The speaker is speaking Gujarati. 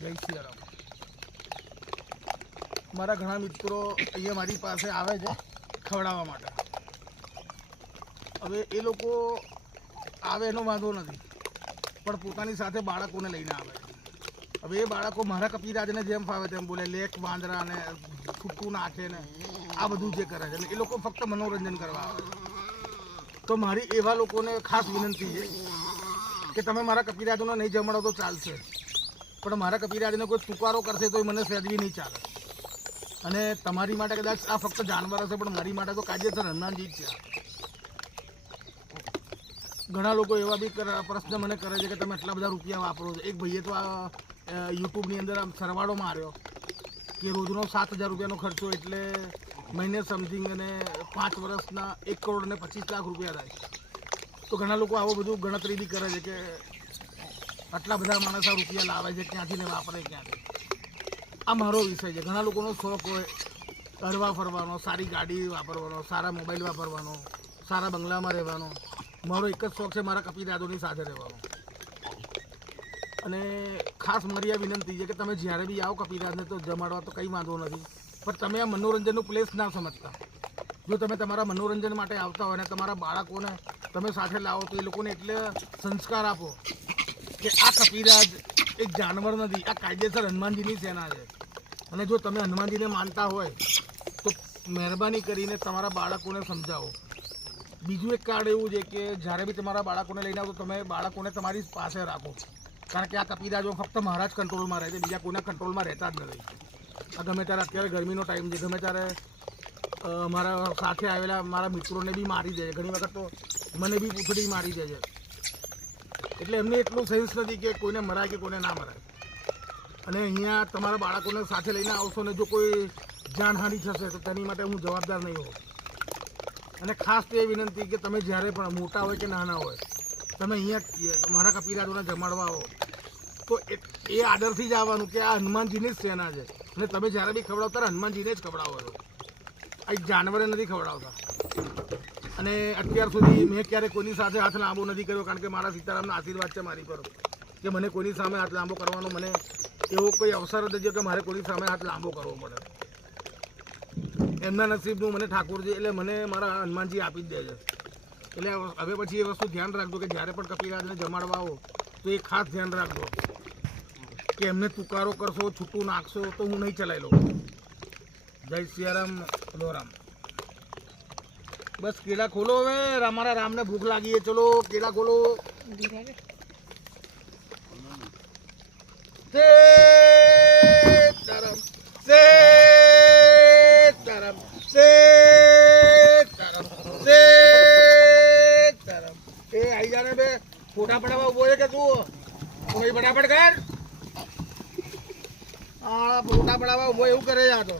જય સિયારામ. મારા ઘણા મિત્રો અહીંયા મારી પાસે આવે છે ખવડાવવા માટે. હવે એ લોકો આવે એનો વાંધો નથી, પણ પોતાની સાથે બાળકોને લઈને આવે છે. હવે એ બાળકો મારા કપિરાજને જેમ ફાવે તેમ બોલે, લેક વાંદરા ને છૂટું નાખે ને આ બધું જે કરે છે, ને એ લોકો ફક્ત મનોરંજન કરવા આવે છે. તો મારી એવા લોકોને ખાસ વિનંતી છે કે તમે મારા કપિરાજોને નહીં જમાડો તો ચાલશે, પણ મારા કપિરાજને કોઈ તુકારો કરશે તો મને સહેજવી નહીં ચાલે. અને તમારી માટે કદાચ આ ફક્ત જાનવર હશે, પણ મારી માટે તો કાયદેસર હનુમાનજી જ છે. ઘણા લોકો એવા બી પ્રશ્ન મને કરે છે કે તમે એટલા બધા રૂપિયા વાપરો છો. એક ભાઈએ તો આ યુટ્યુબની અંદર આમ સરવાળો માર્યો કે રોજનો 7,000 રૂપિયાનો ખર્ચો એટલે મહિને સમથિંગ અને 5 વર્ષના 1 કરોડ અને 25 લાખ રૂપિયા થાય. તો ઘણા લોકો આવું બધું ગણતરી બી કરે છે કે આટલા બધા માણસ આ રૂપિયા લાવે છે ક્યાંથી ને વાપરે ક્યાંથી. આ મારો વિષય છે. ઘણા લોકોનો શોખ હોય હરવા ફરવાનો, સારી ગાડી વાપરવાનો, સારા મોબાઈલ વાપરવાનો, સારા બંગલામાં રહેવાનો. મારો એક જ શોખ છે, મારા કપિરાજોની સાથે રહેવાનો. અને ખાસ મારી આ વિનંતી છે કે તમે જ્યારે બી આવો કપિરાજને તો જમાડવા તો કંઈ વાંધો નથી, પણ તમે આ મનોરંજનનું પ્લેસ ના સમજતા. જો તમે તમારા મનોરંજન માટે આવતા હોય અને તમારા બાળકોને તમે સાથે લાવો તો એ લોકોને એટલે સંસ્કાર આપો કે આ કપિરાજ એક જાનવર નથી, આ કાયદેસર હનુમાનજીની સેના છે. અને જો તમે હનુમાનજીને માનતા હોય તો મહેરબાની કરીને તમારા બાળકોને સમજાવો. બીજું એક કાર્ડ એવું છે કે જ્યારે બી તમારા બાળકોને લઈને આવો તો તમે બાળકોને તમારી પાસે રાખો, કારણ કે આ કપિરાજો ફક્ત મારા જ કંટ્રોલમાં રહે છે, બીજા કોઈના કંટ્રોલમાં રહેતા જ નથી. આ ગમે ત્યારે અત્યારે ગરમીનો ટાઈમ છે, ગમે ત્યારે મારા સાથે આવેલા મારા મિત્રોને બી મારી દે છે. ઘણી વખત તો મને બી પૂંછડી મારી દે છે. એટલે એમને એટલું સેન્સ નથી કે કોઈને મરાય કે કોઈને ના મરાય. અને અહીંયા તમારા બાળકોને સાથે લઈને આવશો ને જો કોઈ જાનહાનિ થશે તો તેની માટે હું જવાબદાર નહીં હોઉં. અને ખાસ તો એ વિનંતી કે તમે જ્યારે પણ મોટા હોય કે નાના હોય, તમે અહીંયા મારા કપિરાજોને જમાડવા આવો તો એ આદરથી જ આવવાનું કે આ હનુમાનજીની જ સેના છે. અને તમે જ્યારે બી ખવડાવો ત્યારે હનુમાનજીને જ ખવડાવો છો, આ એક જાનવરે નથી ખવડાવતા. અને અત્યાર સુધી મેં ક્યારેય કોઈની સાથે હાથ લાંબો નથી કર્યો, કારણ કે મારા સીતારામના આશીર્વાદ છે મારી પર કે મને કોઈની સામે હાથ લાંબો કરવાનો મને એવો કોઈ અવસર જ નથી કે મારે કોઈની સામે હાથ લાંબો કરવો પડે. એમના નસીબનું મને ઠાકોરજી એટલે મને મારા હનુમાનજી આપી જ દે છે. એટલે હવે પછી એ વસ્તુ ધ્યાન રાખજો કે જ્યારે પણ કપિરાજને જમાડવા આવો તો એ ખાસ ધ્યાન રાખજો કે એમને તુકારો કરશો, છૂટું નાખશો તો હું નહીં ચલાવી લઉં. જય સિયારામ, રામ. બસ કેળા ખોલો. હવે અમારા રામને ભૂખ લાગી છે, ચલો કેળા ખોલો. આવી જાને બે ફોટા પડાવવા ઉભો છે કે તું ફટાફટ કર. ફોટા પડાવવા ઉભો એવું કરે છે આ તો.